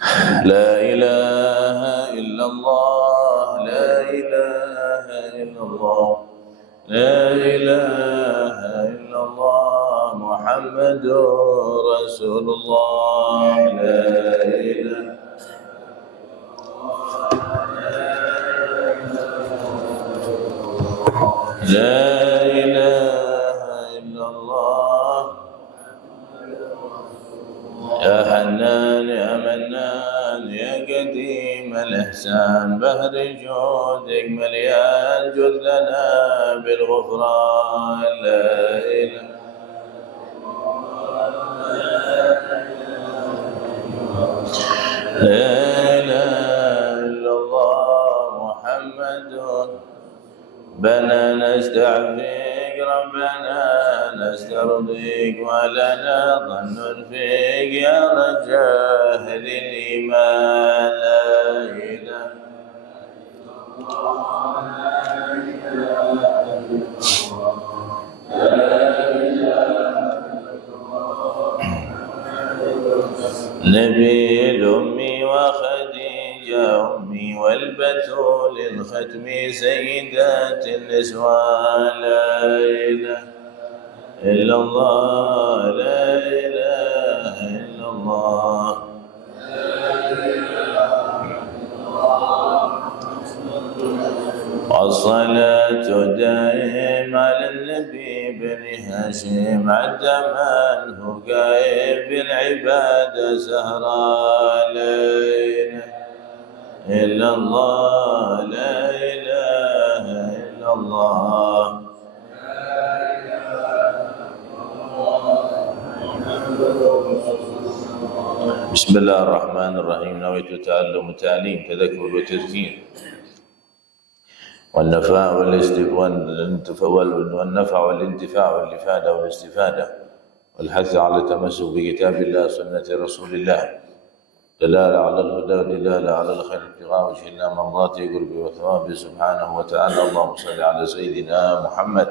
لا إله إلا الله لا إله إلا الله لا إله إلا الله محمد رسول الله لا إله لا إله إلا الله يا حنان يا منان يا قديم الإحسان بهر جودك مليان جد لنا بالغفران لا إله لا إله إلا الله محمد بنا نستعفيك ربنا نسترضيك ولنا ظن فيك يا رجاء للإيمان لا إله نبي الأمي وخديجة أمي والبتول الختم سيدات النسوان لا إله إلا الله لا إله إلا الله والصلاة دائم على النبي بن هاشم عد من هو قايم بالعبادة سهرا لا إله إلا الله لا إله إلا الله بسم الله الرحمن الرحيم نويت تعلم وتعليم تذكر وتذكير والنفع والانتفاع والإفادة والاستفادة والحث على التمسك بكتاب الله وسنة رسول الله دلالة على الهدى ودلالة على الخير ابتغاء وجه الله مرضاته قربه وثوابه سبحانه وتعالى اللهم صل على سيدنا محمد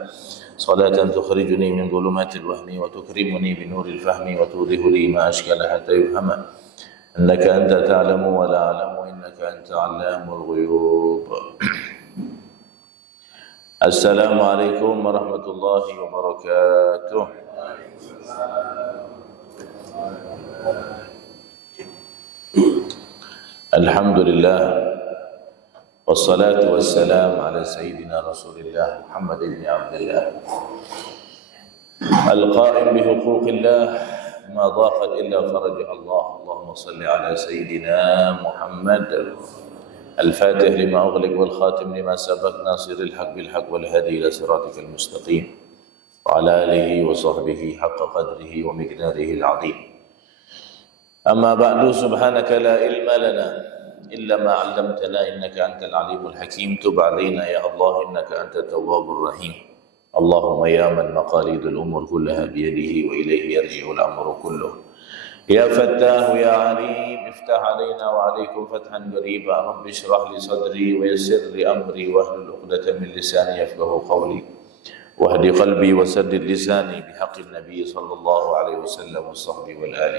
صلاة تخرجني من ظلمات الوهم وتكرمني بنور الفهم وتوضح لي ما أشكل حتى يفهم إنك أنت تعلم ولا أعلم إنك أنت علام الغيوب. السلام عليكم ورحمة الله وبركاته. الحمد لله والصلاة والسلام على سيدنا رسول الله محمد بن عبد الله القائم بحقوق الله ما ضاقت إلا فرجها الله. اللهم صل على سيدنا محمد الفاتح لما أغلق والخاتم لما سبق ناصر الحق بالحق والهدي إلى صراطك المستقيم وعلى آله وصحبه حق قدره ومقداره العظيم. أما بعد سبحانك لا علم لنا إلا ما علمتنا إنك أنت العليم الحكيم تب علينا يا الله إنك أنت التواب الرحيم. اللهم يا من مقاليد الأمور كلها بيده وإليه يرجع الأمر كله يا فتاه يا عليم افتح علينا وعليكم فتحا قريبا رب اشرح لي صدري ويسر لي أمري واحلل عقدة من لساني يفقه قولي واهد قلبي وسدد لساني بحق النبي صلى الله عليه وسلم والصحب والآل.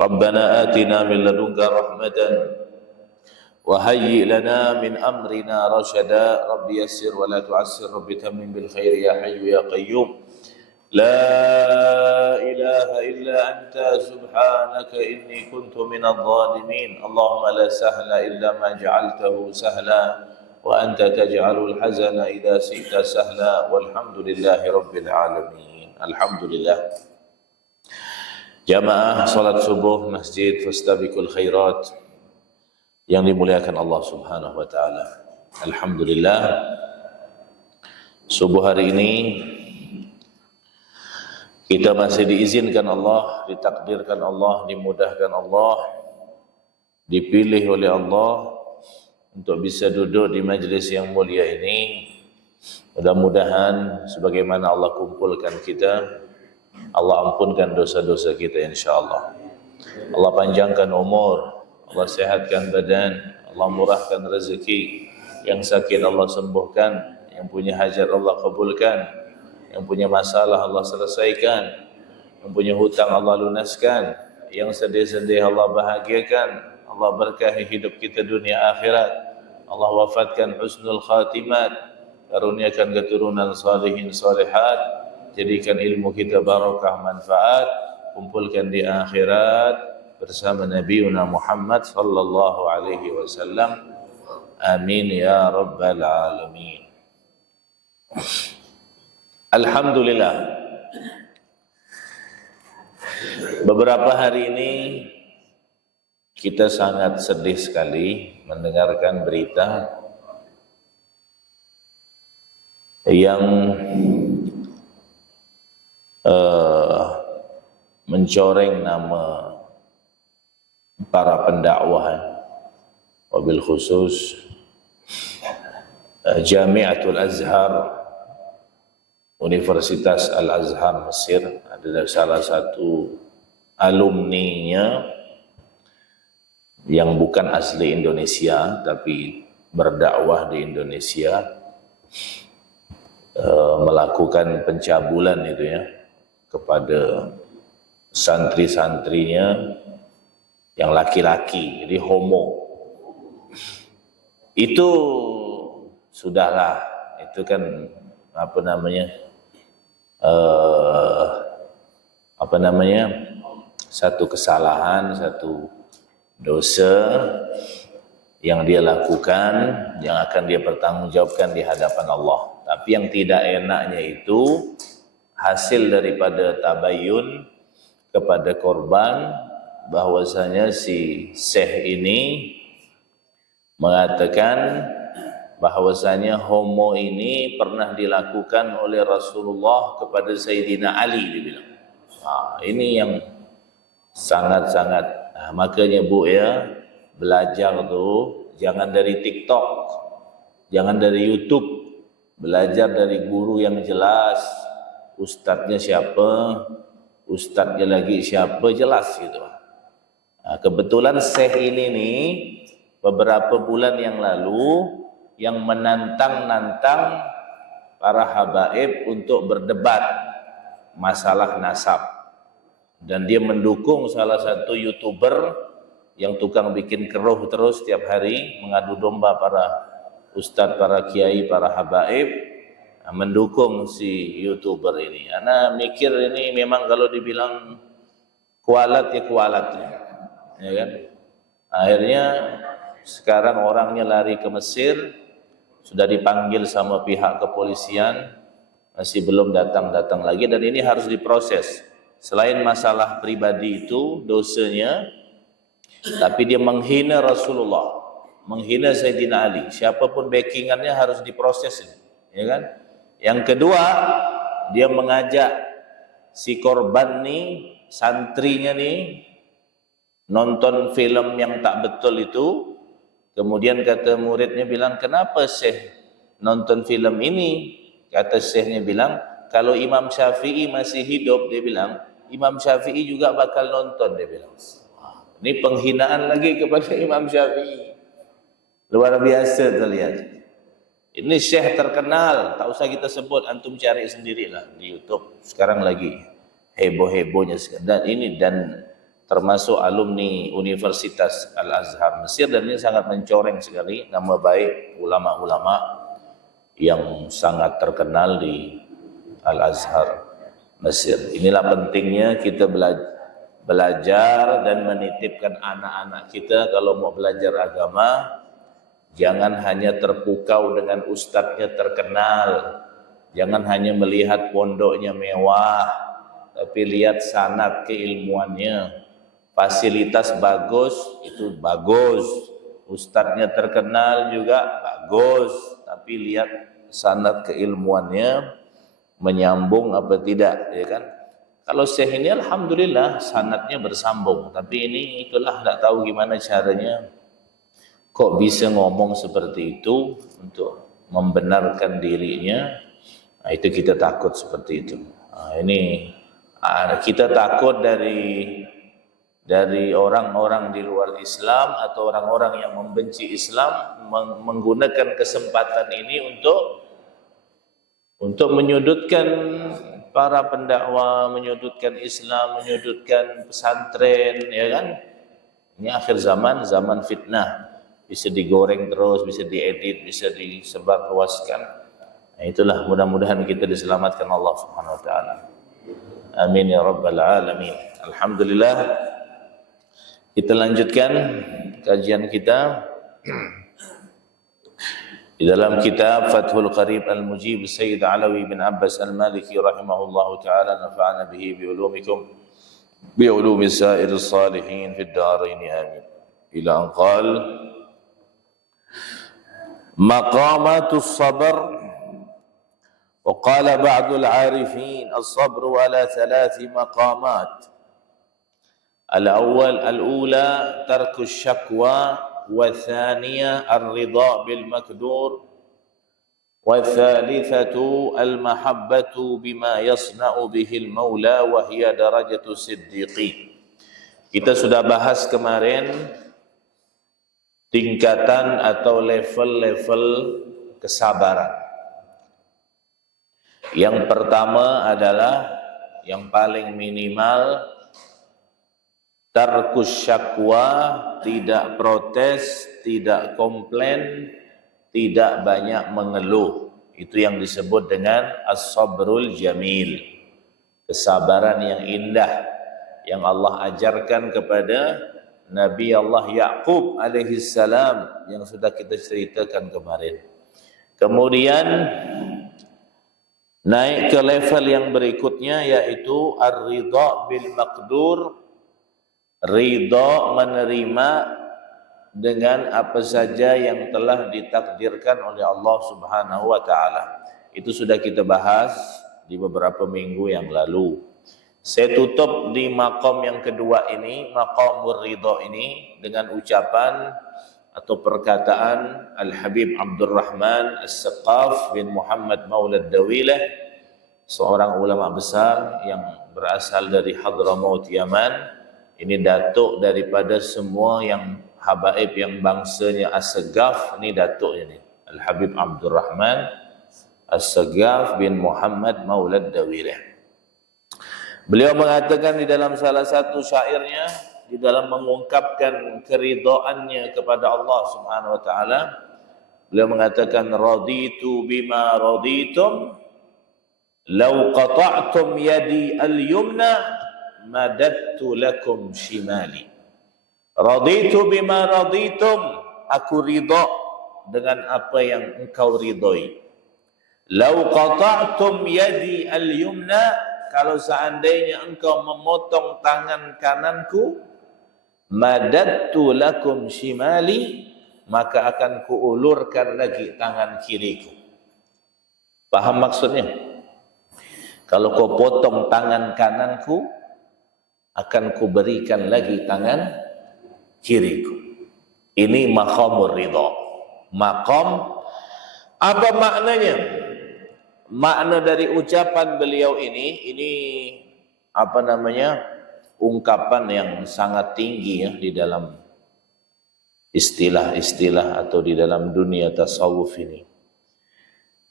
ربنا آتنا من لدنك رحمة وهيئ لنا من أمرنا رشدا رب يسر ولا تعسر رب تمم بالخير يا حي يا قيوم لا إله إلا أنت سبحانك إني كنت من الظالمين. اللهم لا سهل إلا ما جعلته سهلا وأنت تجعل الحزن إذا شئت سهلا والحمد لله رب العالمين. الحمد لله. Jamaah salat subuh masjid Fastabiqul Khairat yang dimuliakan Allah Subhanahu wa taala. Alhamdulillah, subuh hari ini kita masih diizinkan Allah, ditakdirkan Allah, dimudahkan Allah, dipilih oleh Allah untuk bisa duduk di majlis yang mulia ini. Mudah-mudahan sebagaimana Allah kumpulkan kita, Allah ampunkan dosa-dosa kita insyaAllah. Allah panjangkan umur, Allah sehatkan badan, Allah murahkan rezeki. Yang sakit Allah sembuhkan, yang punya hajat Allah kabulkan, yang punya masalah Allah selesaikan, yang punya hutang Allah lunaskan, Yang sedih-sedih Allah bahagiakan, Allah berkahi hidup kita dunia akhirat, Allah wafatkan husnul khatimat, karuniakan keturunan salihin salihat, jadikan ilmu kita barakah manfaat, kumpulkan di akhirat bersama Nabiuna Muhammad sallallahu alaihi wasallam. Amin ya rabbal alamin. Alhamdulillah. Beberapa hari ini kita sangat sedih sekali mendengarkan berita yang mencoreng nama para pendakwah, wabil khusus Jamiatul Azhar, Universitas Al-Azhar Mesir. Ada salah satu alumninya yang bukan asli Indonesia tapi berdakwah di Indonesia, melakukan pencabulan itu ya kepada santri-santrinya yang laki-laki, jadi homo. Itu sudahlah, itu kan satu kesalahan, satu dosa yang dia lakukan, yang akan dia pertanggungjawabkan di hadapan Allah. Tapi yang tidak enaknya itu hasil daripada tabayun kepada korban, bahwasanya si Syekh ini mengatakan bahwasanya homo ini pernah dilakukan oleh Rasulullah kepada Sayyidina Ali, dia bilang. Ini yang sangat-sangat, makanya Bu ya, belajar tuh jangan dari TikTok, jangan dari YouTube, belajar dari guru yang jelas, ustadznya siapa, ustadznya lagi siapa, jelas gitu. Kebetulan Syekh ini nih beberapa bulan yang lalu yang menantang-nantang para habaib untuk berdebat masalah nasab, dan dia mendukung salah satu YouTuber yang tukang bikin keruh terus setiap hari, mengadu domba para ustadz, para kiai, para habaib, mendukung si YouTuber ini. Ana mikir ini memang kalau dibilang kualat ya kualat ya kan. Akhirnya sekarang orangnya lari ke Mesir, sudah dipanggil sama pihak kepolisian, masih belum datang-datang lagi, dan ini harus diproses. Selain masalah pribadi itu dosanya, tapi dia menghina Rasulullah, menghina Sayyidina Ali. Siapapun backingannya harus diproses, ya kan? Yang kedua, dia mengajak si korban nih, santrinya nih, nonton film yang tak betul itu. Kemudian kata muridnya bilang, kenapa Syekh nonton film ini? Kata Syekhnya bilang, kalau Imam Syafi'i masih hidup, dia bilang, Imam Syafi'i juga bakal nonton, dia bilang. Ini penghinaan lagi kepada Imam Syafi'i. Luar biasa terlihat. Ini Syekh terkenal, tak usah kita sebut, antum cari sendirilah di YouTube. Sekarang lagi heboh-hebohnya. Dan termasuk alumni Universitas Al-Azhar Mesir, dan ini sangat mencoreng sekali nama baik ulama-ulama yang sangat terkenal di Al-Azhar Mesir. Inilah pentingnya kita belajar dan menitipkan anak-anak kita kalau mau belajar agama, jangan hanya terpukau dengan ustadznya terkenal, jangan hanya melihat pondoknya mewah, tapi lihat sanad keilmuannya. Fasilitas bagus, itu bagus. Ustadznya terkenal juga bagus. Tapi lihat sanad keilmuannya menyambung apa tidak, ya kan? Kalau Syekh ini alhamdulillah sanadnya bersambung. Tapi ini itulah, tak tahu gimana caranya. Kok bisa ngomong seperti itu untuk membenarkan dirinya? Nah, itu kita takut seperti itu. Ini kita takut dari orang-orang di luar Islam atau orang-orang yang membenci Islam menggunakan kesempatan ini untuk menyudutkan para pendakwa menyudutkan Islam, menyudutkan pesantren, ya kan? Ini akhir zaman, zaman fitnah. Bisa digoreng terus, bisa diedit, bisa disebarluaskan. Nah, itulah mudah-mudahan kita diselamatkan Allah Subhanahu wa taala. Amin ya rabbal alamin. Alhamdulillah. Kita lanjutkan kajian kita di dalam kitab Fathul Qarib Al-Mujib Sayyid Alawi bin Abbas Al-Maliki rahimahullahu taala, nafa'ana bihi bi ulumikum bi ulumi sa'ir salihin fid darain amin. Ila an qala maqamatus sabr. وقال بعض العارفين الصبر على 3 مقامات. الأولى ترك الشكوى، والثانية الرضا بالمقدور، والثالثة المحبة بما يصنع به المولى وهي درجة الصديقين. Kita sudah bahas kemarin tingkatan atau level-level kesabaran. Yang pertama adalah yang paling minimal tarkus syakwa, tidak protes, tidak komplain, tidak banyak mengeluh. Itu yang disebut dengan as-sabrul jamil, kesabaran yang indah yang Allah ajarkan kepada Nabi Allah Yaqub alaihi salam yang sudah kita ceritakan kemarin. Kemudian naik ke level yang berikutnya yaitu ar-ridha bil maqdur, ridha menerima dengan apa saja yang telah ditakdirkan oleh Allah Subhanahu wa taala. Itu sudah kita bahas di beberapa minggu yang lalu. Saya tutup di maqam yang kedua ini, maqamur ridha ini, dengan ucapan atau perkataan Al-Habib Abdurrahman As-Saqaf bin Muhammad Maulad Dawilah, seorang ulama besar yang berasal dari Hadramaut Yaman. Ini datuk daripada semua yang habaib yang bangsanya As-Saqaf, ini datuknya ni, Al-Habib Abdurrahman As-Saqaf bin Muhammad Maulad Dawilah. Beliau mengatakan di dalam salah satu syairnya, di dalam mengungkapkan keridhaannya kepada Allah Subhanahu wa taala, beliau mengatakan raditu bima raditum law qata'tum yadi al-yumna madattu lakum shimali. Raditu bima raditum, aku ridha dengan apa yang engkau ridhoi. Law qata'tum yadi al-yumna, kalau seandainya engkau memotong tangan kananku, madattu lakum shimali, maka akan kuulurkan lagi tangan kiriku. Paham maksudnya? Kalau kau potong tangan kananku, akan kuberikan lagi tangan kiriku. Ini maqamur ridha. Maqam, apa maknanya? Makna dari ucapan beliau ini apa namanya? Ungkapan yang sangat tinggi ya di dalam istilah-istilah atau di dalam dunia tasawuf ini.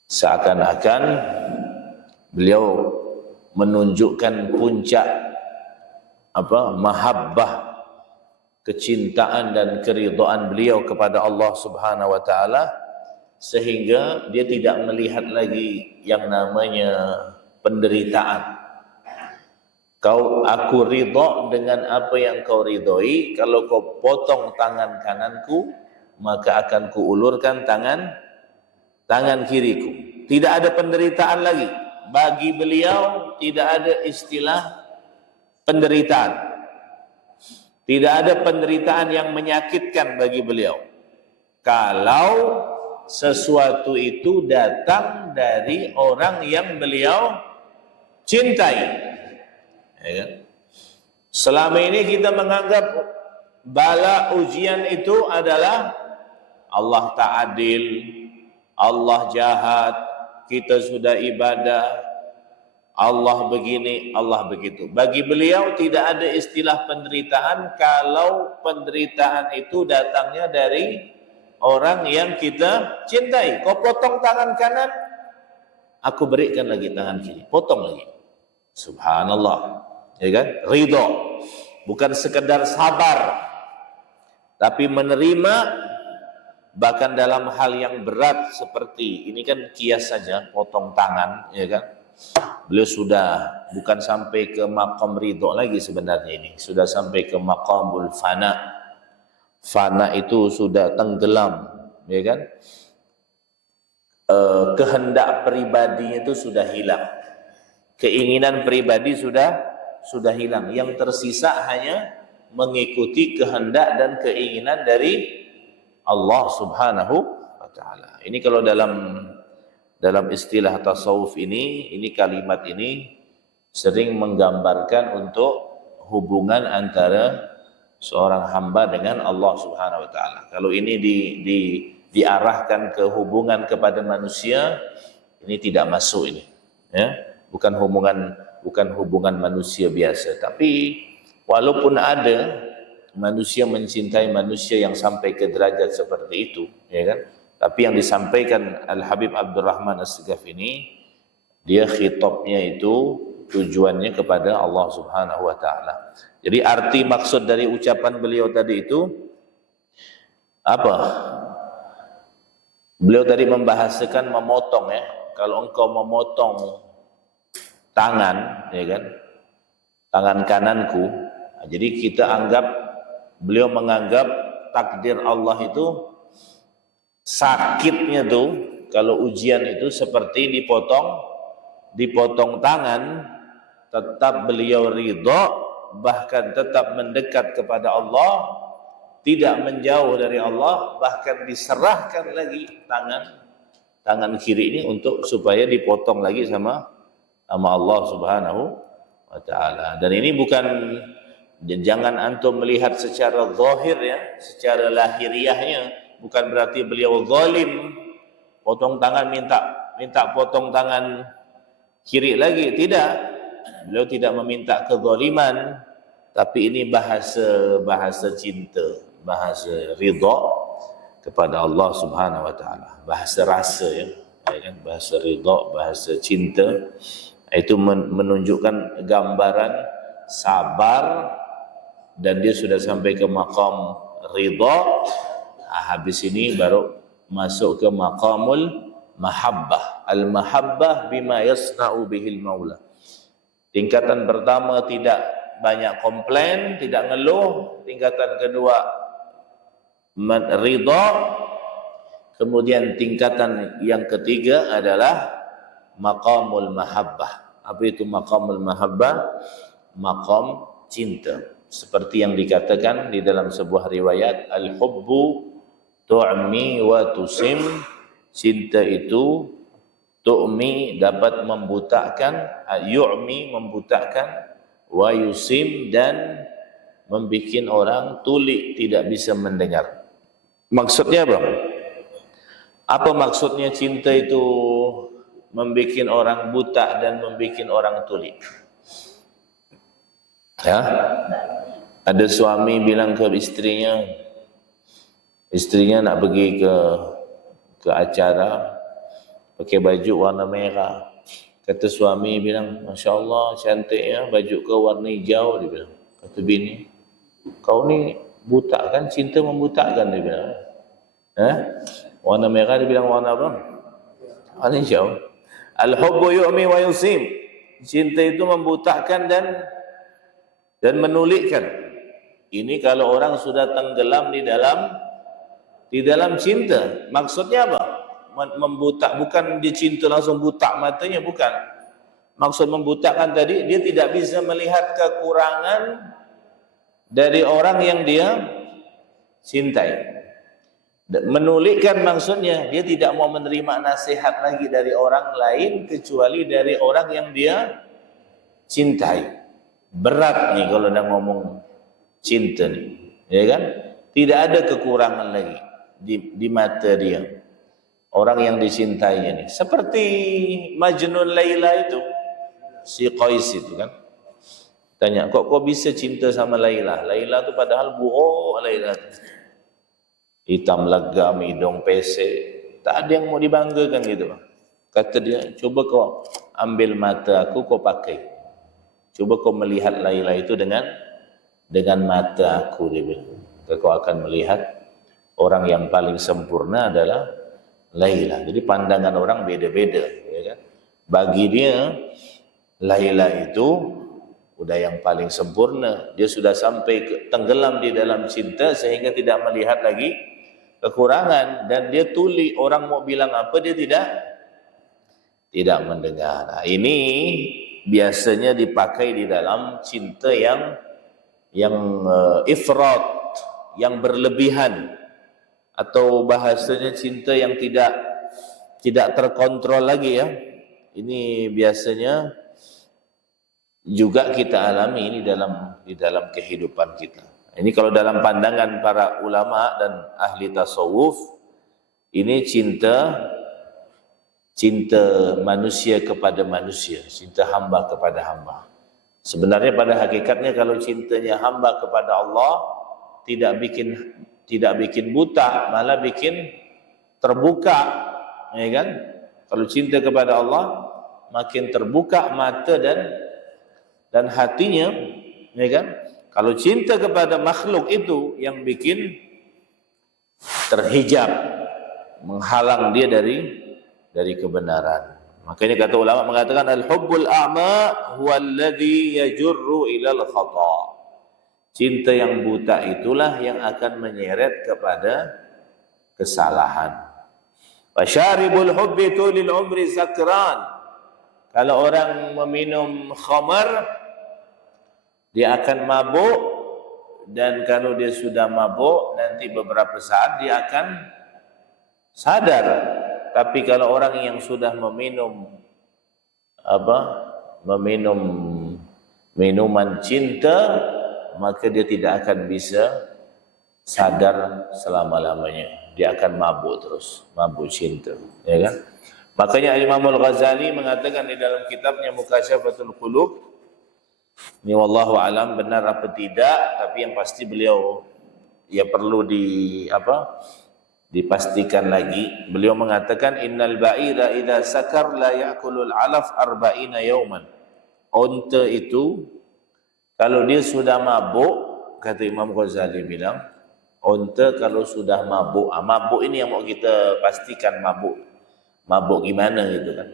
Seakan-akan beliau menunjukkan puncak mahabbah, kecintaan dan keridhaan beliau kepada Allah Subhanahu wa taala, sehingga dia tidak melihat lagi yang namanya penderitaan. Aku ridha dengan apa yang kau ridhoi. Kalau kau potong tangan kananku, maka akan kuulurkan tangan kiriku. Tidak ada penderitaan lagi. Bagi beliau tidak ada istilah penderitaan. Tidak ada penderitaan yang menyakitkan bagi beliau, kalau sesuatu itu datang dari orang yang beliau cintai. Ya kan? Selama ini kita menganggap bala ujian itu adalah Allah tak adil, Allah jahat, kita sudah ibadah, Allah begini, Allah begitu. Bagi beliau tidak ada istilah penderitaan kalau penderitaan itu datangnya dari orang yang kita cintai. Kau potong tangan kanan, aku berikan lagi tangan kiri. Potong lagi. Subhanallah. Ya kan? Ridha. Bukan sekedar sabar, tapi menerima, bahkan dalam hal yang berat seperti ini kan kias saja, potong tangan, ya kan? Beliau sudah bukan sampai ke maqam ridha lagi sebenarnya ini, sudah sampai ke maqamul fana. Fana itu sudah tenggelam, ya kan? Kehendak pribadinya itu sudah hilang. Keinginan pribadi sudah hilang. Yang tersisa hanya mengikuti kehendak dan keinginan dari Allah Subhanahu wa taala. Ini kalau dalam istilah tasawuf ini kalimat ini sering menggambarkan untuk hubungan antara seorang hamba dengan Allah Subhanahu wa taala. Kalau ini diarahkan ke hubungan kepada manusia, ini tidak masuk ini. Ya, bukan hubungan manusia biasa. Tapi walaupun ada manusia mencintai manusia yang sampai ke derajat seperti itu, ya kan? Tapi yang disampaikan Al-Habib Abdurrahman As-Segaf ini, dia khitabnya itu tujuannya kepada Allah Subhanahu wa taala. Jadi arti maksud dari ucapan beliau tadi itu apa? Beliau tadi membahasakan memotong, ya. Kalau engkau memotong tangan, ya kan? Tangan kananku. Jadi kita beliau menganggap takdir Allah itu sakitnya tuh kalau ujian itu seperti dipotong tangan, tetap beliau ridha, bahkan tetap mendekat kepada Allah, tidak menjauh dari Allah, bahkan diserahkan lagi tangan kiri ini untuk supaya dipotong lagi sama Allah Subhanahu wa taala. Dan ini bukan, jangan antum melihat secara zahir, ya, secara lahiriahnya, bukan berarti beliau zalim, potong tangan minta potong tangan kiri lagi, tidak. Beliau tidak meminta kezaliman, tapi ini bahasa cinta, bahasa ridha kepada Allah Subhanahu wa taala, bahasa rasa, ya kan, bahasa ridha, bahasa cinta. Itu menunjukkan gambaran sabar, dan dia sudah sampai ke maqam ridha. Habis ini baru masuk ke maqamul mahabbah. Al-mahabbah bima yasna'u bihil maula. Tingkatan pertama tidak banyak komplain, tidak ngeluh. Tingkatan kedua ridha. Kemudian tingkatan yang ketiga adalah maqamul mahabbah. Apa itu maqamul mahabbah? Maqam cinta. Seperti yang dikatakan di dalam sebuah riwayat, al-hubbu tu'mi wa tusim. Cinta itu tu'mi, dapat membutakan, yu'mi, membutakan, wa yusim, dan membikin orang tuli, tidak bisa mendengar. Maksudnya apa? Apa maksudnya cinta itu membikin orang buta dan membikin orang tuli? Ya, ada suami bilang ke istrinya nak pergi ke acara pakai baju warna merah. Kata suami bilang, Masya Allah cantik ya baju kau warna hijau. Dia bilang, kata bini, kau ni buta kan, cinta membutakan. Dia bilang, warna merah, dia bilang warna apa? Warna hijau. Al-hubbu yu'mi wa yusim. Cinta itu membutakan dan menulikkan. Ini kalau orang sudah tenggelam di dalam cinta. Maksudnya apa? Membutak, bukan dia cinta langsung butak matanya, bukan. Maksud membutakan tadi, dia tidak bisa melihat kekurangan dari orang yang dia cintai. Menulikkan maksudnya, dia tidak mau menerima nasihat lagi dari orang lain kecuali dari orang yang dia cintai. Berat nih kalau dah ngomong cinta nih, ya kan? Tidak ada kekurangan lagi di mata dia, orang yang dicintainya nih. Seperti Majnun Laila itu, si Qais itu kan, tanya, kok bisa cinta sama Laila? Laila tu padahal buruk. Laila hitam legam, hidung pesek, tak ada yang mau dibanggakan gitu. Kata dia, coba kau ambil mata aku, kau pakai. Cuba kau melihat Laila itu dengan mata aku, dia bilang. Kau akan melihat orang yang paling sempurna adalah Laila. Jadi pandangan orang beda-beda, ya kan? Bagi dia Laila itu udah yang paling sempurna. Dia sudah sampai tenggelam di dalam cinta sehingga tidak melihat lagi kekurangan, dan dia tuli, orang mau bilang apa dia tidak mendengar. Nah, ini biasanya dipakai di dalam cinta yang ifrat, yang berlebihan, atau bahasanya cinta yang tidak terkontrol lagi, ya. Ini biasanya juga kita alami ini di dalam kehidupan kita. Ini kalau dalam pandangan para ulama dan ahli tasawuf, ini cinta manusia kepada manusia, cinta hamba kepada hamba. Sebenarnya pada hakikatnya kalau cintanya hamba kepada Allah tidak bikin buta, malah bikin terbuka, ya kan? Kalau cinta kepada Allah makin terbuka mata dan hatinya, ya kan? Kalau cinta kepada makhluk itu yang bikin terhijab, menghalang dia dari kebenaran. Makanya kata ulama mengatakan al-hubbul a'ma huwa alladhi yajurru ilal khata. Cinta yang buta itulah yang akan menyeret kepada kesalahan. Wasyaribul hubbi tulil umri sakran. Kalau orang meminum khamar, dia akan mabuk, dan kalau dia sudah mabuk nanti beberapa saat dia akan sadar. Tapi kalau orang yang sudah meminum minuman cinta, maka dia tidak akan bisa sadar selama-lamanya. Dia akan mabuk terus, mabuk cinta, ya kan? Makanya Imam Al-Ghazali mengatakan di dalam kitabnya Mukasyafatul Qulub, ini wallahu alam benar apa tidak, tapi yang pasti beliau perlu dipastikan lagi. Beliau mengatakan innal ba'ira idza sakar la ya'kulul 'alaf 40 yawman. Unta itu kalau dia sudah mabuk, kata Imam Ghazali bilang, unta kalau sudah mabuk, mabuk ini yang mau kita pastikan mabuk gimana gitu kan.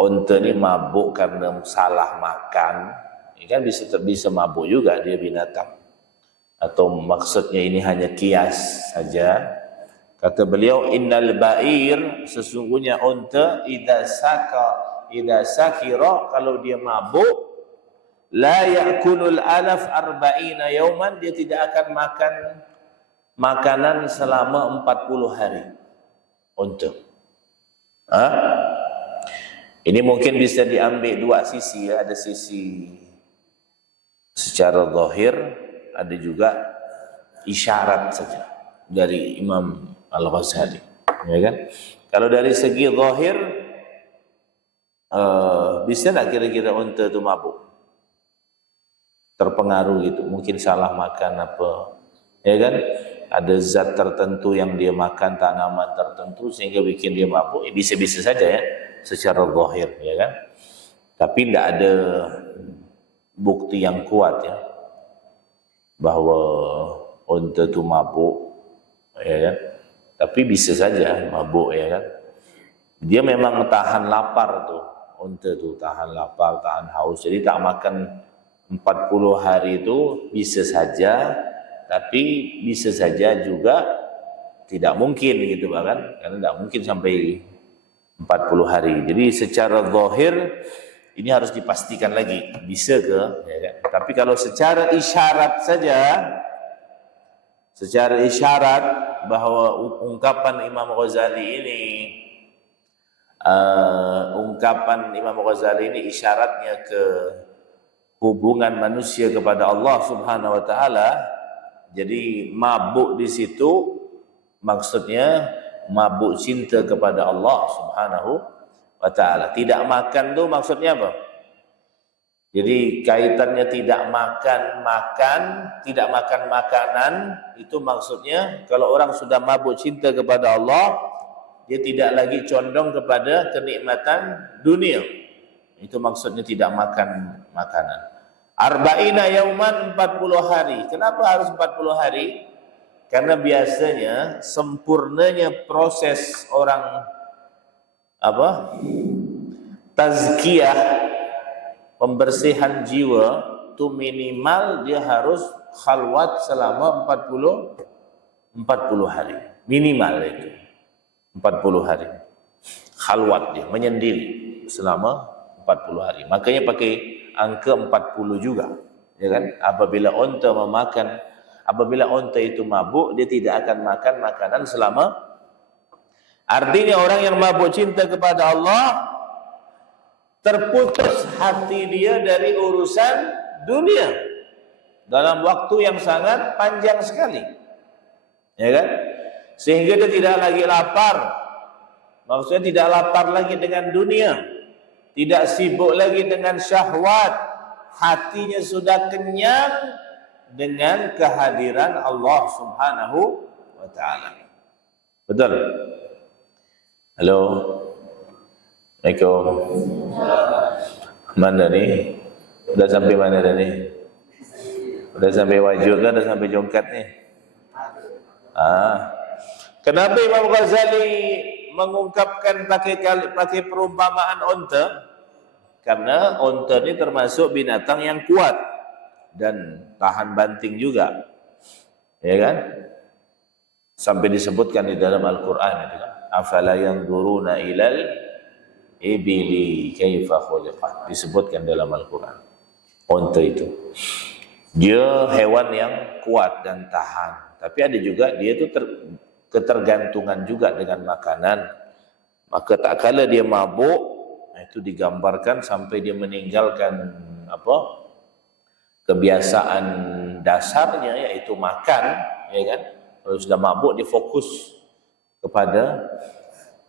Unta ni mabuk karena salah makan, ini kan bisa mabuk juga dia binatang. Atau maksudnya ini hanya kias saja. Kata beliau innal ba'ir, sesungguhnya unta idza sakira, kalau dia mabuk, la ya'kulul alaf 40 yauman, dia tidak akan makan makanan selama 40 hari. Unta. Ini mungkin bisa diambil dua sisi, ya. Ada sisi secara zahir, ada juga isyarat saja dari Imam Al-Ghazali, ya kan? Kalau dari segi zahir, bisa tak kira-kira unta itu mabuk? Terpengaruh gitu, mungkin salah makan apa, ya kan? Ada zat tertentu yang dia makan, tanaman tertentu sehingga bikin dia mabuk, bisa-bisa saja, ya, secara zahir, ya kan? Tapi tidak ada bukti yang kuat, ya, bahwa unta itu mabuk, ya kan? Tapi bisa saja mabuk, ya kan? Dia memang tahan lapar tuh, unta itu tahan lapar, tahan haus. Jadi tak makan 40 hari itu bisa saja, tapi bisa saja juga tidak mungkin gitu bahkan, karena tidak mungkin sampai 40 hari. Jadi secara zahir ini harus dipastikan lagi bisa ke, ya kan? Tapi kalau secara isyarat saja, secara isyarat bahwa ungkapan Imam Ghazali ini isyaratnya ke hubungan manusia kepada Allah Subhanahu wa taala. Jadi mabuk di situ maksudnya mabuk cinta kepada Allah Subhanahu wa taala. Tidak makan tu maksudnya apa? Jadi kaitannya tidak makan makanan itu maksudnya kalau orang sudah mabuk cinta kepada Allah, dia tidak lagi condong kepada kenikmatan dunia. Itu maksudnya tidak makan makanan. Arba'ina yauman 40 hari. Kenapa harus 40 hari? Karena biasanya sempurnanya proses orang tazkiyah, pembersihan jiwa itu minimal dia harus khalwat selama 40 hari. Minimal itu 40 hari. Khalwat dia, menyendiri selama 40 hari. Makanya pakai angka 40 juga, ya kan? Apabila unta itu mabuk, dia tidak akan makan makanan selama. Artinya orang yang mabuk cinta kepada Allah, terputus hati dia dari urusan dunia dalam waktu yang sangat panjang sekali, ya kan? Sehingga dia tidak lagi lapar. Maksudnya tidak lapar lagi dengan dunia, tidak sibuk lagi dengan syahwat, hatinya sudah kenyang dengan kehadiran Allah Subhanahu wa ta'ala. Betul? Halo. Assalamualaikum. Mana ni? Sudah sampai mana dah ni? Sudah sampai wajud kan? Sudah sampai jongkat ni? Kenapa Imam Ghazali mengungkapkan pakai perumpamaan unta? Karena unta ni termasuk binatang yang kuat dan tahan banting juga, ya kan? Sampai disebutkan di dalam Al-Quran itu kan, afala yanzuruna ilal ibili kaifa khuliqat, disebutkan dalam Al-Quran. Unta itu dia hewan yang kuat dan tahan, tapi ada juga dia itu ketergantungan juga dengan makanan. Maka tak kala dia mabuk, itu digambarkan sampai dia meninggalkan kebiasaan dasarnya, yaitu makan, ya kan? Kalau sudah mabuk, dia fokus kepada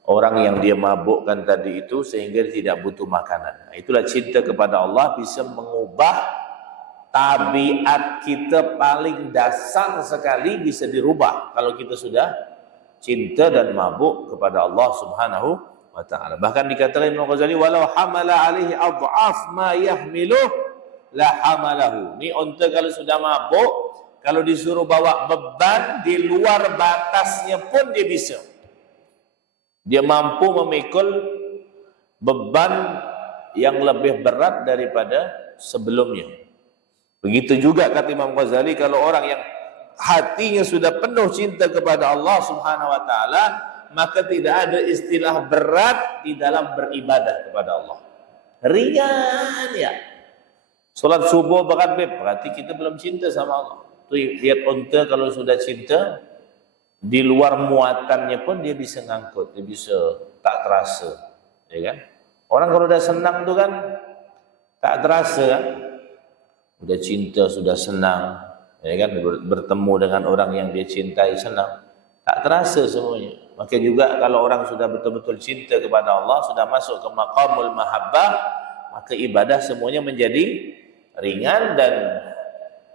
orang yang dia mabukkan tadi itu, sehingga dia tidak butuh makanan. Itulah cinta kepada Allah bisa mengubah tabiat kita paling dasar sekali, bisa dirubah kalau kita sudah cinta dan mabuk kepada Allah Subhanahu wa ta'ala. Bahkan dikatakan Imam Ghazali, walau hamala alaihi adhaf ma yahmiluh la hamalahu. Ni unta kalau sudah mabuk, kalau disuruh bawa beban di luar batasnya pun dia bisa. Dia mampu memikul beban yang lebih berat daripada sebelumnya. Begitu juga kata Imam Ghazali, kalau orang yang hatinya sudah penuh cinta kepada Allah Subhanahu wa ta'ala, maka tidak ada istilah berat di dalam beribadah kepada Allah. Ringan ya. Solat subuh berarti kita belum cinta sama Allah. Lihat unta kalau sudah cinta, di luar muatannya pun dia bisa ngangkut, dia bisa tak terasa, ya kan? Orang kalau udah senang tu kan tak terasa kan? Udah cinta, sudah senang, ya kan? Bertemu dengan orang yang dia cintai senang, tak terasa semuanya. Maka juga kalau orang sudah betul-betul cinta kepada Allah, sudah masuk ke maqamul mahabbah, maka ibadah semuanya menjadi ringan dan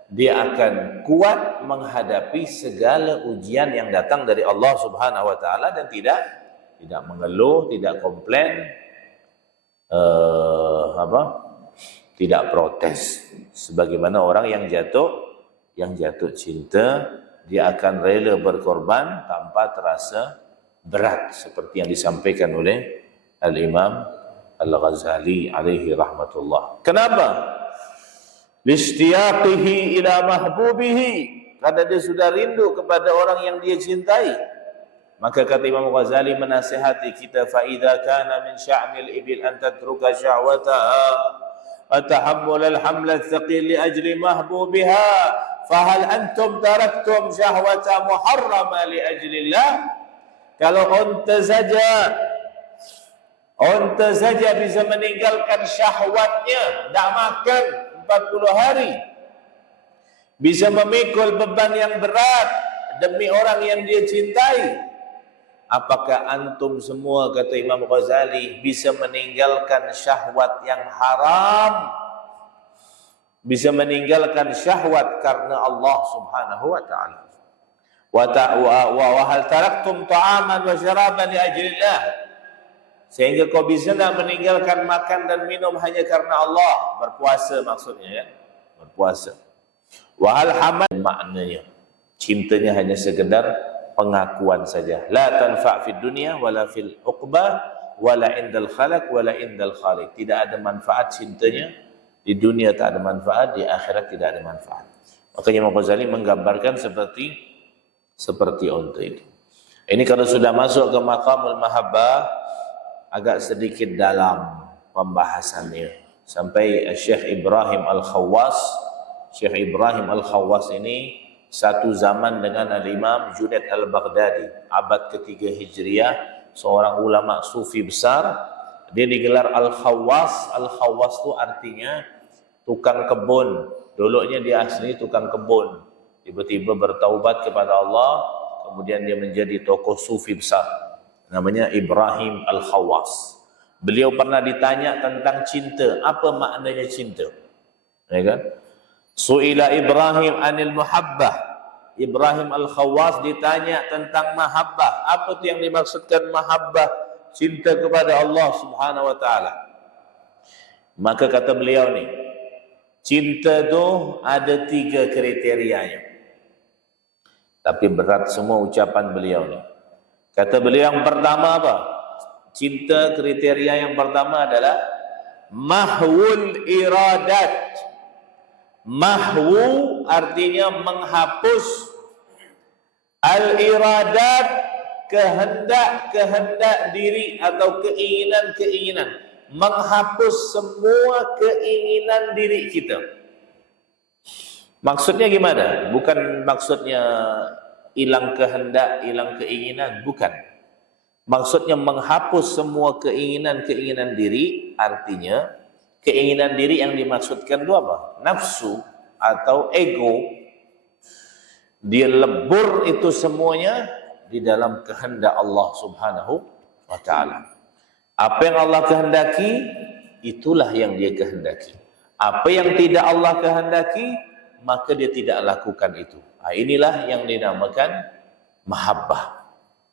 dia akan kuat menghadapi segala ujian yang datang dari Allah Subhanahu wa ta'ala, dan tidak mengeluh, tidak komplain, tidak protes. Sebagaimana orang yang jatuh cinta, dia akan rela berkorban tanpa terasa berat, seperti yang disampaikan oleh Al-Imam Al-Ghazali alaihi rahmatullah. Kenapa? Listiyaqihi ila mahbubihi, karena dia sudah rindu kepada orang yang dia cintai. Maka kata Imam Ghazali menasihati kita, fa idza kana min sya'nil ibil an tatruka syahwataha wa tahammul al-haml ath-thaqil li ajli mahbubiha, fa hal antum taraktum syahwata muharrama li ajli Allah? Kalau unta saja bisa meninggalkan syahwatnya, tak makan 40 hari, bisa memikul beban yang berat demi orang yang dia cintai, apakah antum semua, kata Imam Ghazali, bisa meninggalkan syahwat yang haram, bisa meninggalkan syahwat karena Allah Subhanahu wa ta'ala? Wa hal taraktum ta'aman wa syaraban li ajlillah? Sehingga kau bisa tak meninggalkan makan dan minum hanya karena Allah. Berpuasa maksudnya ya. Berpuasa. Wahal hamad maknanya. Cintanya hanya sekedar pengakuan saja. La tanfa' fid dunya wala fil uqbah wala indal khalaq wala indal khaliq. Tidak ada manfaat cintanya. Di dunia tak ada manfaat, di akhirat tidak ada manfaat. Makanya Imam Ghazali menggambarkan seperti unta itu. Ini kalau sudah masuk ke maqamul mahabbah, agak sedikit dalam pembahasannya. Sampai Syekh Ibrahim Al-Khawwas, Syekh Ibrahim Al-Khawwas ini satu zaman dengan Al-Imam Junaid Al-Baghdadi, abad ketiga Hijriah, seorang ulama sufi besar. Dia digelar Al-Khawwas. Al-Khawwas itu artinya tukang kebun. Dulunya dia asli tukang kebun. Tiba-tiba bertaubat kepada Allah, kemudian dia menjadi tokoh sufi besar. Namanya Ibrahim Al-Khawwas. Beliau pernah ditanya tentang cinta. Apa maknanya cinta? Ya kan? Su'ila Ibrahim anil muhabbah. Ibrahim Al-Khawwas ditanya tentang mahabbah. Apa itu yang dimaksudkan mahabbah? Cinta kepada Allah Subhanahu wa taala. Maka kata beliau ni, cinta tu ada 3 kriterianya. Tapi berat semua ucapan beliau ni. Kata beliau yang pertama apa? Cinta kriteria yang pertama adalah mahwul iradat. Mahwu artinya menghapus, al-iradat kehendak-kehendak diri atau keinginan-keinginan. Menghapus semua keinginan diri kita. Maksudnya gimana? Bukan maksudnya hilang kehendak, hilang keinginan, bukan. Maksudnya menghapus semua keinginan-keinginan diri, artinya keinginan diri yang dimaksudkan itu apa? Nafsu atau ego. Dia lebur itu semuanya di dalam kehendak Allah Subhanahu wa taala. Apa yang Allah kehendaki, itulah yang dia kehendaki. Apa yang tidak Allah kehendaki, maka dia tidak lakukan itu. Inilah yang dinamakan mahabbah.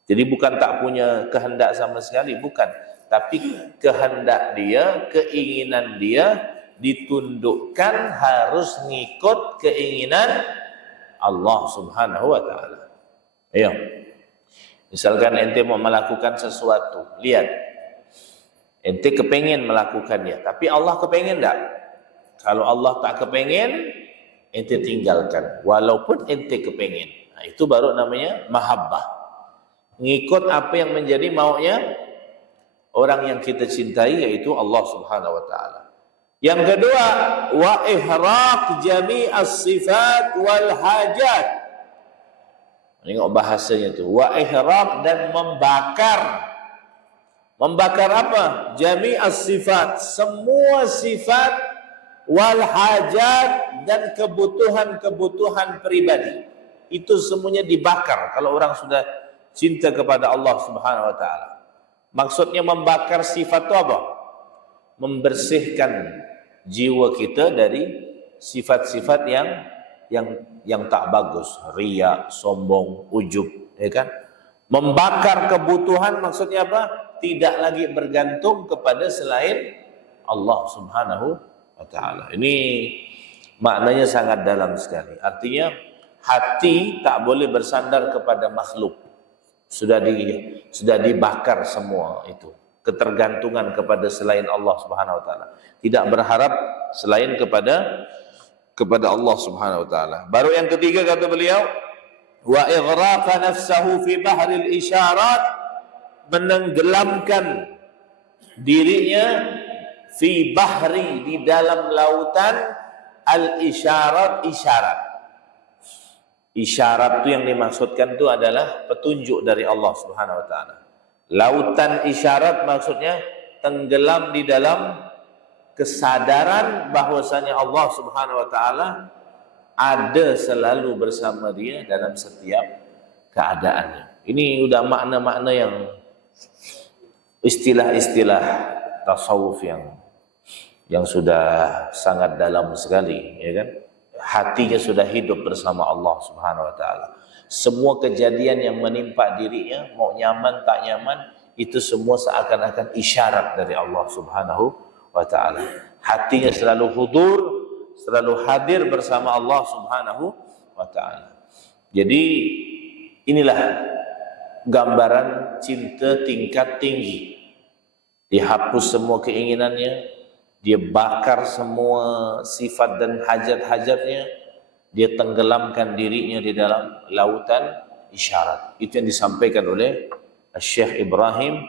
Jadi bukan tak punya kehendak sama sekali, bukan. Tapi kehendak dia, keinginan dia ditundukkan harus ngikut keinginan Allah Subhanahu wa taala. Ayo. Misalkan ente mau melakukan sesuatu, lihat. Ente kepengen melakukannya, tapi Allah kepengen tak? Kalau Allah tak kepengen, ente tinggalkan. Walaupun ente kepengen. Nah, itu baru namanya mahabbah. Ngikut apa yang menjadi maunya orang yang kita cintai, yaitu Allah Subhanahu wa taala. Yang kedua, wa ihraq jami'as sifat wal hajat. Tengok bahasanya tu, wa ihraq, dan membakar. Membakar apa? Jami'as sifat, semua sifat, wal hajat, dan kebutuhan-kebutuhan pribadi. Itu semuanya dibakar kalau orang sudah cinta kepada Allah Subhanahu wa taala. Maksudnya membakar sifat itu apa? Membersihkan jiwa kita dari sifat-sifat yang tak bagus, riya, sombong, ujub, ya kan? Membakar kebutuhan maksudnya apa? Tidak lagi bergantung kepada selain Allah Subhanahu wa taala. Ini maknanya sangat dalam sekali. Artinya hati tak boleh bersandar kepada makhluk. Sudah dibakar semua itu. Ketergantungan kepada selain Allah Subhanahu wa taala. Tidak berharap selain kepada Allah Subhanahu wa taala. Baru yang ketiga kata beliau, wa ighraqa nafsahu fi bahril isyarat, menenggelamkan dirinya fi bahri, di dalam lautan al isyarat, isyarat. Isyarat itu yang dimaksudkan itu adalah petunjuk dari Allah Subhanahu wa taala. Lautan isyarat maksudnya tenggelam di dalam kesadaran bahwasanya Allah Subhanahu wa taala ada selalu bersama dia dalam setiap keadaannya. Ini udah makna-makna yang istilah-istilah tasawuf yang sudah sangat dalam sekali, ya kan? Hatinya sudah hidup bersama Allah Subhanahu wa taala. Semua kejadian yang menimpa dirinya, mau nyaman tak nyaman, itu semua seakan-akan isyarat dari Allah Subhanahu wa taala. Hatinya selalu hudur, selalu hadir bersama Allah Subhanahu wa taala. Jadi inilah gambaran cinta tingkat tinggi. Dihapus semua keinginannya, dia bakar semua sifat dan hajat-hajatnya, dia tenggelamkan dirinya di dalam lautan isyarat. Itu yang disampaikan oleh Syekh Ibrahim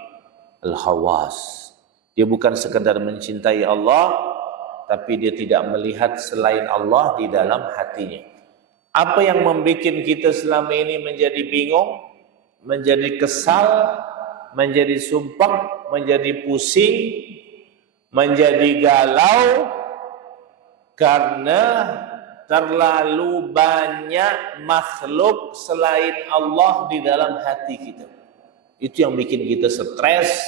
Al-Khawas. Dia bukan sekadar mencintai Allah, tapi dia tidak melihat selain Allah di dalam hatinya. Apa yang membuat kita selama ini menjadi bingung, menjadi kesal, menjadi sumpah, menjadi pusing, menjadi galau, karena terlalu banyak makhluk selain Allah di dalam hati kita. Itu yang bikin kita stres,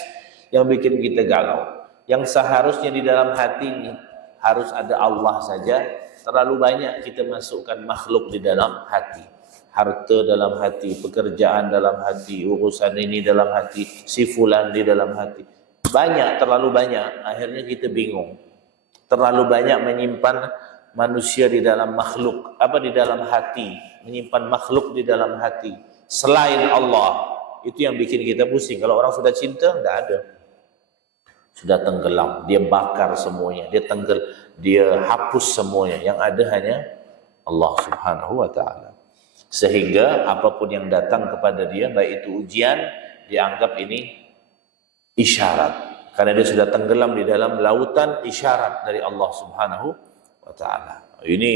yang bikin kita galau. Yang seharusnya di dalam hati ini harus ada Allah saja, terlalu banyak kita masukkan makhluk di dalam hati. Harta dalam hati, pekerjaan dalam hati, urusan ini dalam hati, si fulan di dalam hati. Banyak, terlalu banyak. Akhirnya kita bingung. Terlalu banyak menyimpan manusia di dalam makhluk, di dalam hati, menyimpan makhluk di dalam hati selain Allah. Itu yang bikin kita pusing. Kalau orang sudah cinta, tidak ada. Sudah tenggelam, dia bakar semuanya, dia hapus semuanya. Yang ada hanya Allah Subhanahu wa taala. Sehingga apapun yang datang kepada dia, baik itu ujian, dianggap ini isyarat. Karena dia sudah tenggelam di dalam lautan isyarat dari Allah Subhanahu wa ta'ala. Ini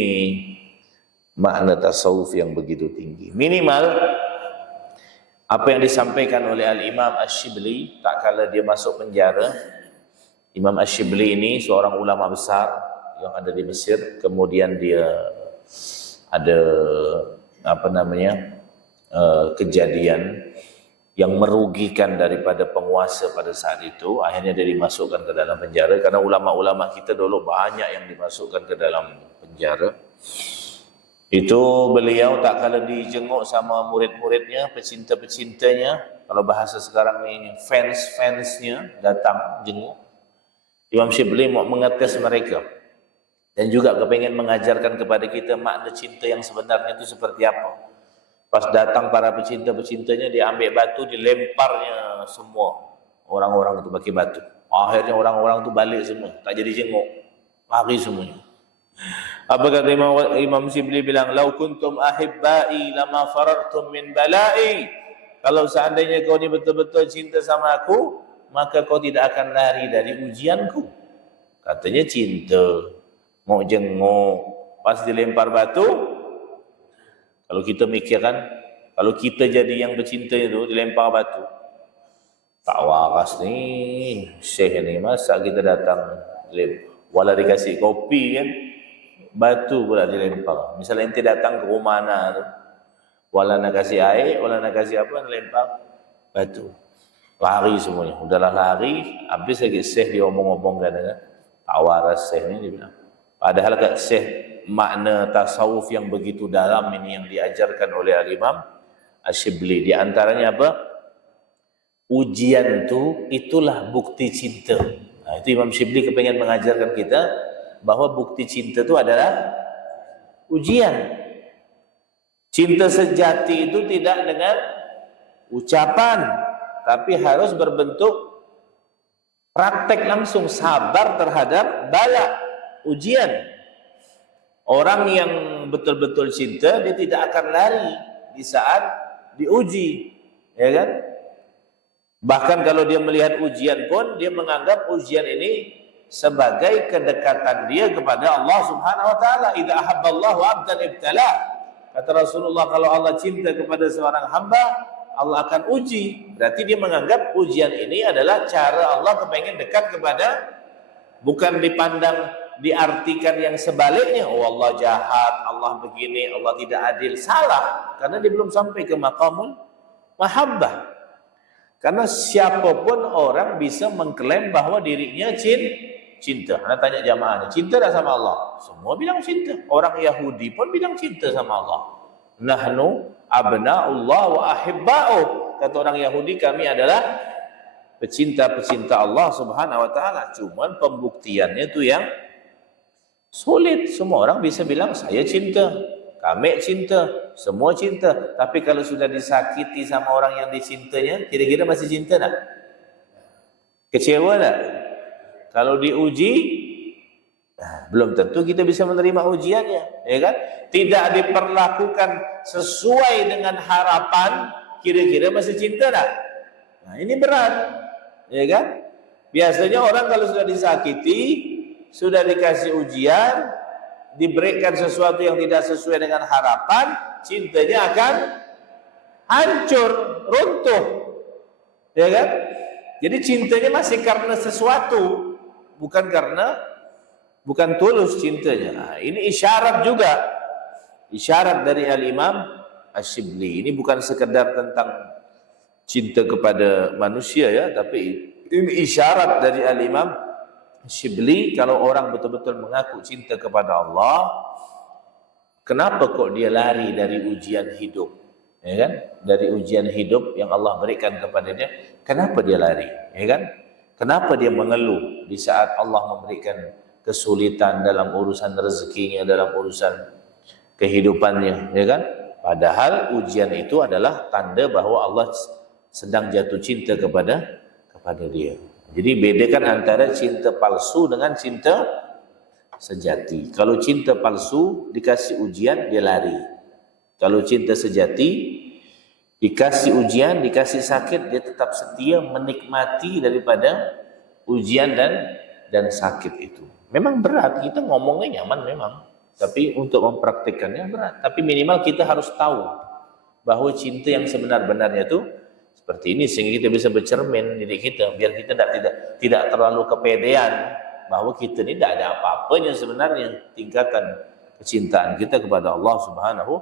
makna tasawuf yang begitu tinggi. Minimal apa yang disampaikan oleh Al-Imam Ash-Shibli tak kala dia masuk penjara. Imam Ash-Shibli ini seorang ulama besar yang ada di Mesir. Kemudian dia ada kejadian yang merugikan daripada penguasa pada saat itu. Akhirnya dia dimasukkan ke dalam penjara, karena ulama-ulama kita dulu banyak yang dimasukkan ke dalam penjara. Itu beliau tak kala dijenguk sama murid-muridnya, pecinta-pecintanya, kalau bahasa sekarang ni fans-fansnya datang jenguk. Imam Shibli mau mengetes mereka dan juga kepengen mengajarkan kepada kita makna cinta yang sebenarnya itu seperti apa. Pas datang para pecinta-pecintanya, dia ambil batu, dilemparnya semua orang-orang itu pakai batu. Akhirnya orang-orang itu balik semua, tak jadi jenguk, lari semuanya. Apa kata Imam Shibli bilang, "Lau kuntum ahibbai lama farartum min balai." Kalau seandainya kau ni betul-betul cinta sama aku, maka kau tidak akan lari dari ujianku. Katanya cinta, mau jenguk, pas dilempar batu. Kalau kita mikirkan, kalau kita jadi yang bercinta itu, dilempar batu, tak waras ni, syekh ni, masa kita datang, wala dikasih kopi kan, batu pula dilempar. Misalnya ente datang ke rumah anak tu, wala nak kasih air, wala nak kasih apa, dilempar batu. Lari semuanya, udahlah lari, habis lagi syekh dia omong-omongkan kan, tak waras syekh ni, dia bilang. Padahal kat syekh, makna tasawuf yang begitu dalam ini yang diajarkan oleh Al-Imam Ash-Shibli. Di antaranya apa? Ujian itulah bukti cinta. Nah, itu Imam Shibli kepengen mengajarkan kita bahwa bukti cinta itu adalah ujian. Cinta sejati itu tidak dengan ucapan, tapi harus berbentuk praktek langsung, sabar terhadap bala, ujian. Orang yang betul-betul cinta, dia tidak akan lari di saat diuji, ya kan? Bahkan kalau dia melihat ujian pun, dia menganggap ujian ini sebagai kedekatan dia kepada Allah Subhanahu wa taala. Idza ahabballahu 'abdan ibtalah. Kata Rasulullah, kalau Allah cinta kepada seorang hamba, Allah akan uji. Berarti dia menganggap ujian ini adalah cara Allah kepengen dekat kepada, bukan dipandang, diartikan yang sebaliknya. Oh Allah jahat, Allah begini, Allah tidak adil. Salah, karena dia belum sampai ke maqamul mahabbah. Karena siapapun orang bisa mengklaim bahwa dirinya cinta. Anda tanya jamaah, cinta tak sama Allah? Semua bilang cinta. Orang Yahudi pun bilang cinta sama Allah. Nahnu abna'ullah wa ahibba'uh. Kata orang Yahudi, kami adalah pecinta-pecinta Allah Subhanahu wa taala. Cuman pembuktiannya itu yang sulit. Semua orang bisa bilang saya cinta, kami cinta, semua cinta. Tapi kalau sudah disakiti sama orang yang dicintanya, kira-kira masih cinta tak? Kecewa tak? Kalau diuji, belum tentu kita bisa menerima ujiannya, ya kan? Tidak diperlakukan sesuai dengan harapan, kira-kira masih cinta tak? Nah, ini berat, ya kan? Biasanya orang kalau sudah disakiti, sudah dikasih ujian, diberikan sesuatu yang tidak sesuai dengan harapan, cintanya akan hancur, runtuh, ya kan? Jadi cintanya masih karena sesuatu, bukan tulus cintanya. Nah, ini isyarat juga, isyarat dari Al-Imam Asy-Syibli. Ini bukan sekedar tentang cinta kepada manusia ya, tapi ini isyarat dari Al-Imam Asy-Syibli. Kalau orang betul-betul mengaku cinta kepada Allah, kenapa kok dia lari dari ujian hidup, ya kan? Dari ujian hidup yang Allah berikan kepadanya, kenapa dia lari, ya kan? Kenapa dia mengeluh di saat Allah memberikan kesulitan dalam urusan rezekinya, dalam urusan kehidupannya, ya kan? Padahal ujian itu adalah tanda bahwa Allah sedang jatuh cinta kepada dia. Jadi bedakan antara cinta palsu dengan cinta sejati. Kalau cinta palsu dikasih ujian dia lari. Kalau cinta sejati dikasih ujian, dikasih sakit, dia tetap setia menikmati daripada ujian dan sakit itu. Memang berat, kita ngomongnya nyaman memang, tapi untuk mempraktikkannya berat. Tapi minimal kita harus tahu bahwa cinta yang sebenar-benarnya itu seperti ini, sehingga kita bisa bercermin diri kita, biar kita tidak terlalu kepedean bahwa kita ini tidak ada apa-apanya sebenarnya tingkatan kecintaan kita kepada Allah Subhanahu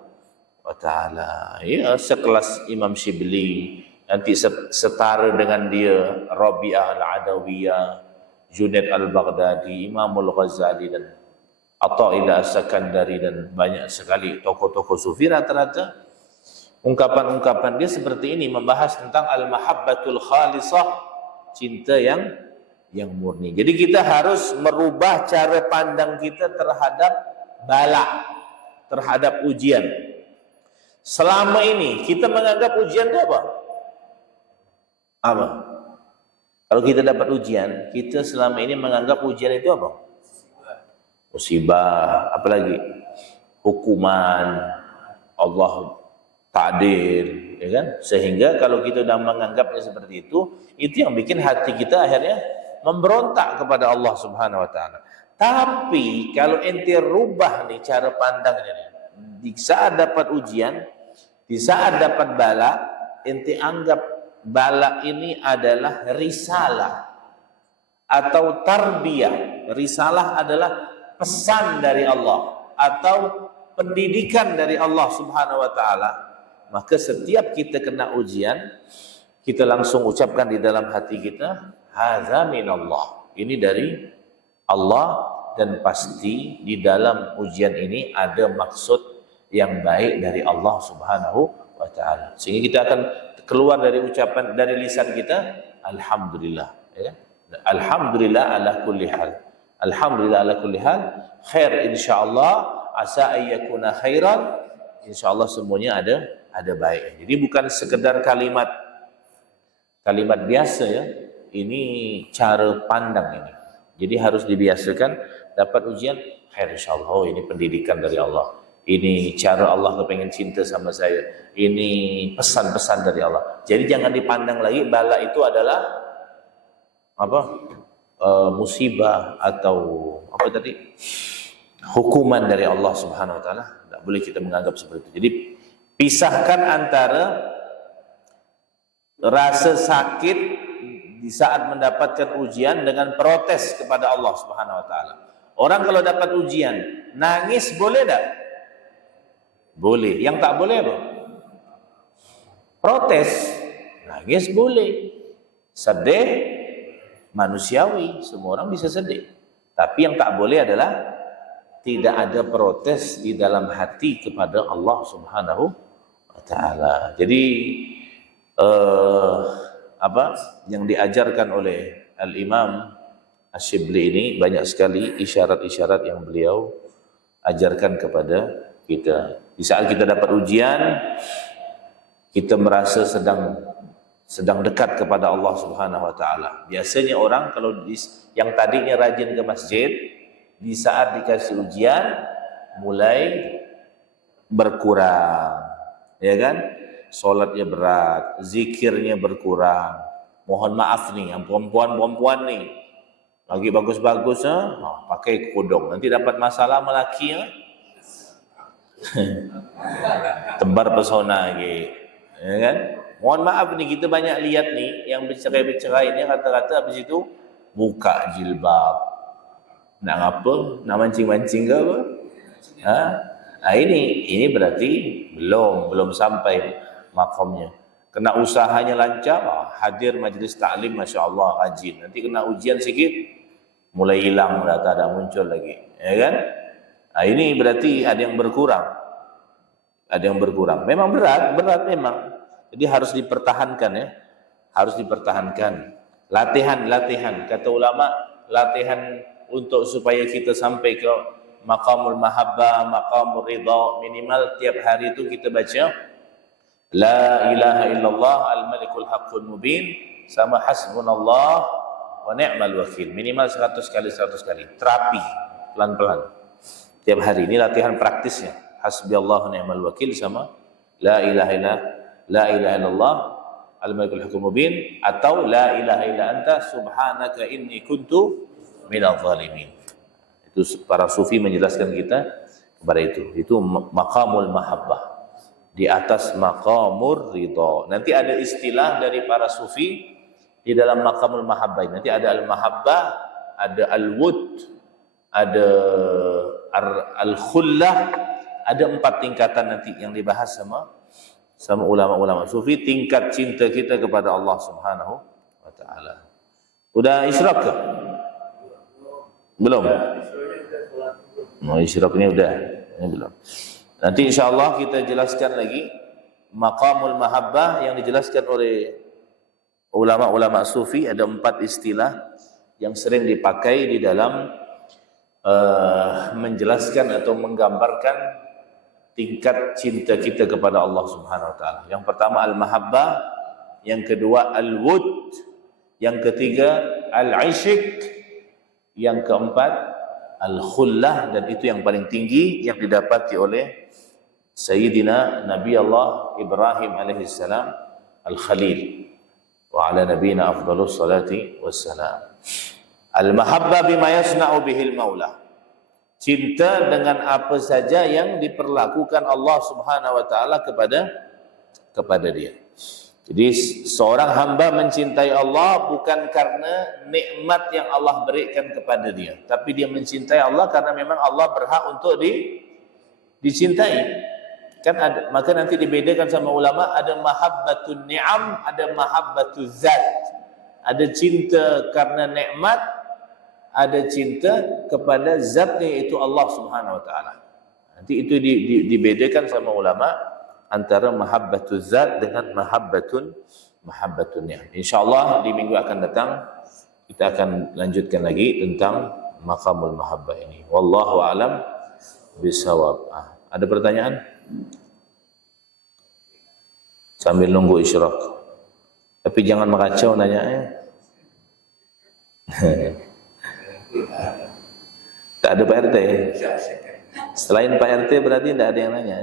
wa taala. Ya, sekelas Imam Syibli, nanti setara dengan dia Rabi'ah Al-Adawiyah, Junaid Al-Baghdadi, Imam Al-Ghazali dan Atha'illah As-Sakandari dan banyak sekali tokoh-tokoh sufi. Rata-rata ungkapan-ungkapan dia seperti ini, membahas tentang al-mahabbatul khalisah, cinta yang murni. Jadi kita harus merubah cara pandang kita terhadap bala, terhadap ujian. Selama ini kita menganggap ujian itu apa? Kalau kita dapat ujian, kita selama ini menganggap ujian itu apa? Musibah, apalagi hukuman Allah, takdir, ya kan? Sehingga kalau kita sudah menganggapnya seperti itu yang bikin hati kita akhirnya memberontak kepada Allah Subhanahu wa taala. Tapi kalau ente rubah nih cara pandangnya nih, di saat dapat ujian, di saat dapat bala, ente anggap bala ini adalah risalah atau tarbiyah. Risalah adalah pesan dari Allah atau pendidikan dari Allah Subhanahu wa taala. Maka setiap kita kena ujian, kita langsung ucapkan di dalam hati kita, hadza minallah. Ini dari Allah, dan pasti di dalam ujian ini ada maksud yang baik dari Allah Subhanahu wa taala. Sehingga kita akan keluar dari ucapan, dari lisan kita, alhamdulillah, ya. Alhamdulillah ala kulli hal. Alhamdulillah ala kulli hal, khair insyaallah, asa ayyakuna khairan, insyaallah semuanya ada baik. Jadi bukan sekedar kalimat biasa ya. Ini cara pandang ini. Jadi harus dibiasakan, dapat ujian, khair insyaallah. Oh, ini pendidikan dari Allah. Ini cara Allah kepengen cinta sama saya. Ini pesan-pesan dari Allah. Jadi jangan dipandang lagi bala itu adalah musibah atau hukuman dari Allah Subhanahu wa taala. Tidak boleh kita menganggap seperti itu. Jadi pisahkan antara rasa sakit di saat mendapatkan ujian dengan protes kepada Allah Subhanahu wa taala. Orang kalau dapat ujian, nangis boleh tak? Boleh. Yang tak boleh apa? Protes. Nangis boleh. Sedih manusiawi, semua orang bisa sedih. Tapi yang tak boleh adalah tidak ada protes di dalam hati kepada Allah Subhanahu wa taala. Jadi apa yang diajarkan oleh Al-Imam Asy-Syibli ini, banyak sekali isyarat-isyarat yang beliau ajarkan kepada kita. Di saat kita dapat ujian, kita merasa sedang dekat kepada Allah Subhanahu wa taala. Biasanya orang kalau yang tadinya rajin ke masjid, di saat dikasih ujian mulai berkurang, ya kan? Solatnya berat, zikirnya berkurang. Mohon maaf nih, yang perempuan nih lagi bagus-bagus, pakai kodong, nanti dapat masalah melaki, tebar pesona gitu, ya kan? Mohon maaf nih, kita banyak lihat nih yang bercerai-bercerai ini kata-kata habis itu buka jilbab. Nak apa? Nak mancing-mancing ke apa? Nah, ini berarti belum sampai makamnya. Kena usahanya lancar, hadir majlis taklim, masya-Allah rajin. Nanti kena ujian sikit, mulai hilang, dah tak ada muncul lagi, ya kan? Nah, ini berarti ada yang berkurang. Ada yang berkurang. Memang berat memang. Jadi harus dipertahankan, ya. Harus dipertahankan. Latihan. Kata ulama, latihan untuk supaya kita sampai ke maqamul mahabbah, maqamul ridha, minimal tiap hari itu kita baca la ilaha illallah al-malikul haqqul mubin sama hasbunallah wa ni'mal wakil. Minimal 100 kali. Terapi pelan-pelan. Tiap hari ini latihan praktisnya. Hasbiyallahu ni'mal wakil sama la ilaha illallah al-malikul haqqul mubin atau la ilaha illa anta subhanaka inni kuntu minadh dhalimin. Itu para sufi menjelaskan kita kepada itu. Itu maqamul mahabbah. Di atas maqamur ridha. Nanti ada istilah dari para sufi di dalam maqamul mahabbah. Nanti ada al-mahabbah, ada al-wud, ada al-khullah, ada 4 tingkatan nanti yang dibahas sama ulama-ulama sufi, tingkat cinta kita kepada Allah Subhanahu wa taala. Udah isyraq ke? Belum. Isyraq ini udah. Ini belum. Nanti insyaallah kita jelaskan lagi maqamul mahabbah yang dijelaskan oleh ulama-ulama sufi. Ada 4 istilah yang sering dipakai di dalam menjelaskan atau menggambarkan tingkat cinta kita kepada Allah Subhanahu wa taala. Yang pertama al-mahabbah, yang kedua al-wud, yang ketiga al-ishq, yang keempat al-khullah, dan itu yang paling tinggi yang didapati oleh Sayyidina Nabi Allah Ibrahim alaihissalam al-Khalil wa ala nabiyina afdhalus salati wassalam. Al-mahabbah bima yasna'u bihil maula. Cinta dengan apa saja yang diperlakukan Allah Subhanahu wa taala kepada dia. Jadi seorang hamba mencintai Allah bukan karena nikmat yang Allah berikan kepada dia, tapi dia mencintai Allah karena memang Allah berhak untuk dicintai. Kan ada, maka nanti dibedakan sama ulama, ada mahabbatun ni'am, ada mahabbatuz zat. Ada cinta karena nikmat, ada cinta kepada zatnya, yaitu Allah Subhanahu wa taala. Nanti itu dibedakan sama ulama antara mahabbatuz zat dengan mahabbatun ni'am. Insyaallah di minggu akan datang kita akan lanjutkan lagi tentang maqamul mahabbah ini. Wallahu a'lam bishawab. Ada pertanyaan? Sambil nunggu isyraq. Tapi jangan mengacau nanya. Tak ada Pak RT. Selain Pak RT berarti tidak ada yang nanya.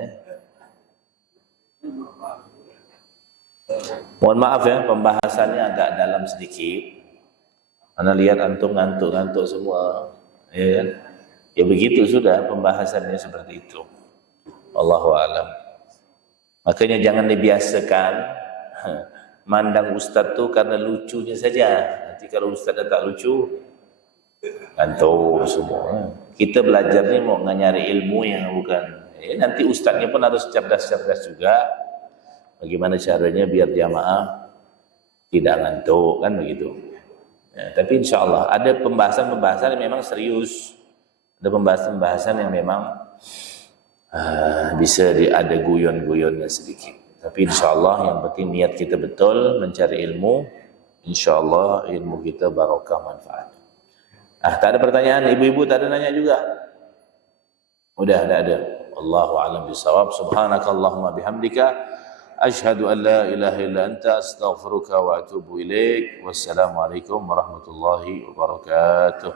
Mohon maaf ya, pembahasannya agak dalam sedikit. Ana lihat antum ngantuk-ngantuk semua, ya kan? Ya begitu sudah pembahasannya seperti itu. Wallahu a'lam. Makanya jangan dibiasakan mandang ustaz tuh karena lucunya saja. Nanti kalau ustaz tak lucu, ngantuk semua. Kita belajar ni mau nyari ilmu yang bukan. Nanti ustaznya pun harus cerdas-cerdas juga. Bagaimana caranya biar jamaah tidak ngantuk, kan begitu. Ya, tapi insyaallah ada pembahasan-pembahasan yang memang serius. Ada pembahasan-pembahasan yang memang bisa ada guyon-guyonnya sedikit. Tapi insyaallah yang penting niat kita betul mencari ilmu InsyaAllah ilmu kita barakah manfaat. Tak ada pertanyaan? Ibu-ibu tak ada nanya juga? Udah, tak ada. Wallahu a'lam bishawab. Subhanakallahumma bihamdika asyhadu an la ilaha illa anta astaghfiruka wa atubu ilaik. Wassalamualaikum warahmatullahi wabarakatuh.